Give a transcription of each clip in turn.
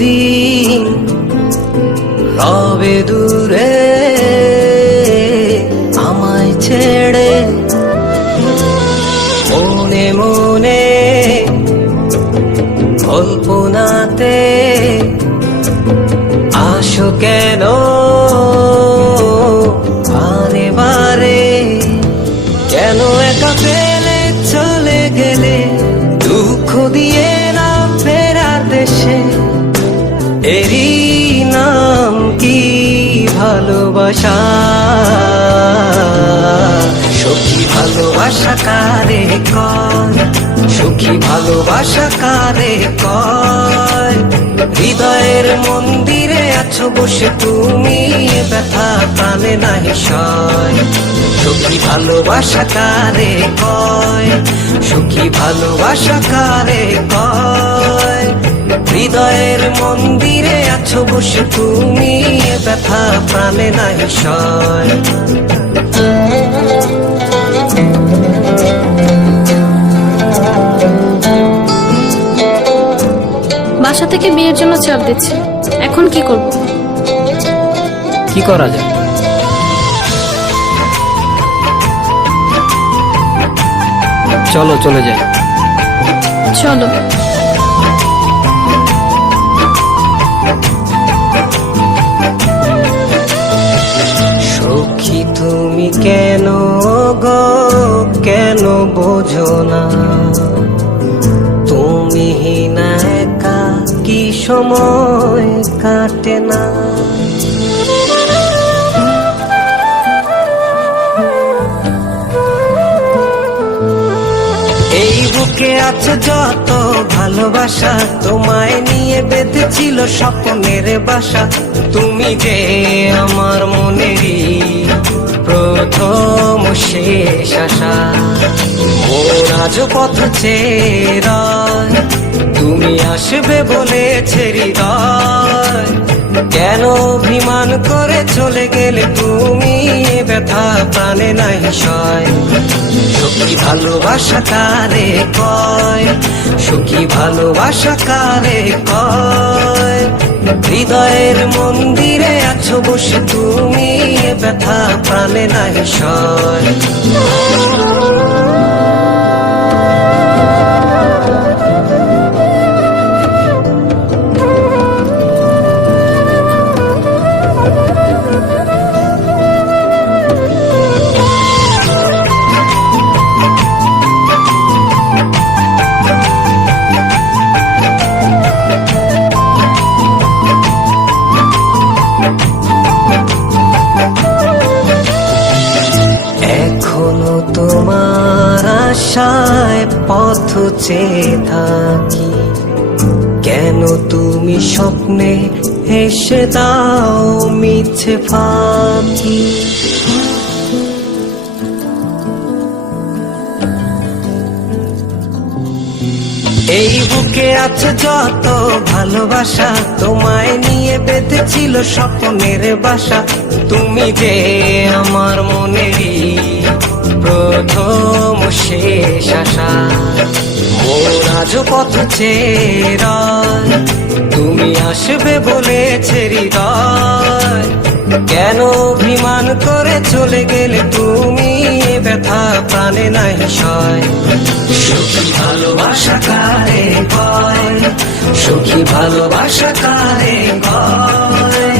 দিন রবে দূরে আমায় ছেড়ে, মনে মনে কল্পনাতে আসো কেন বারে বারে, কেন একা ফেলে চলে গেলে দুঃখ দিয়ে না ফেরার দেশে, এরই নাম কি ভালোবাসা? সখী ভালোবাসা কারে কয়, সখী ভালোবাসা কারে কয়? হৃদয়ের মন্দিরে আছো বসে তুমি, ব্যথা প্রাণে নাহি সয়। সখী ভালোবাসা কারে কয়, সখী ভালোবাসা কারে কয়? হৃদয়ের মন্দিরে আছো বসে তুমি, ব্যথা প্রাণে নাহি সয়। বাসা থেকে বিয়ের জন্য চাপ দিচ্ছে, এখন কি করব? কি করা যায়? চলো চলে যাই। চলো। সখী তুমি কেন গো, কেন বোঝো না? তুমি না একা কি সময় কাটে না? এই বুকে আছে যত ভালোবাসা, তোমায় নিয়ে বেঁধেছিল স্বপ্নের বাসা। তুমি যে আমার মনেরই প্রথম শেষ আশা, মোর আজ পথ চেয়ে, তুমি আসবে বলেছে হৃদয়। কেন অভিমান করে চলে গেলে তুমি, ব্যথা প্রাণে নাহি সয়। সখী ভালোবাসা কারে কয়, সখী ভালোবাসা কারে কয়? হৃদয়ের মন্দিরে আছো বসে তুমি, ব্যথা প্রাণে নাহি সয়। এখনো তোমার আশায় পথ চেয়ে থাকি, কেন তুমি স্বপ্নে এসে দাও মিছে ফাঁকি? এই বুকে আছে যত ভালোবাসা, তোমায় নিয়ে বেঁধেছিল স্বপ্নের বাসা। তুমি যে আমার মনেরই প্রথম শেষ আশা, মোর আজ পথ চেয়ে, তুমি আসবে বলেছে হৃদয়। কেন অভিমান করে চলে গেলে তুমি, ব্যথা প্রাণে নাহি সয়। সখী ভালোবাসা কারে কয়, সখী ভালোবাসা কারে কয়?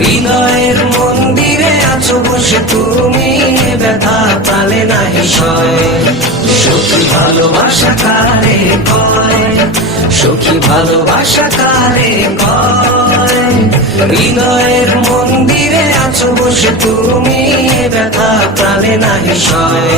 হৃদয়ের মন্দিরে আছো বসে তুমি, ব্যথা প্রাণে নাহি সয়। সখী ভালোবাসা কারে কয়, সখী ভালোবাসা কারে কয়? হৃদয়ের মন্দিরে আছো বসে তুমি, ব্যথা প্রাণে নাহি সয়।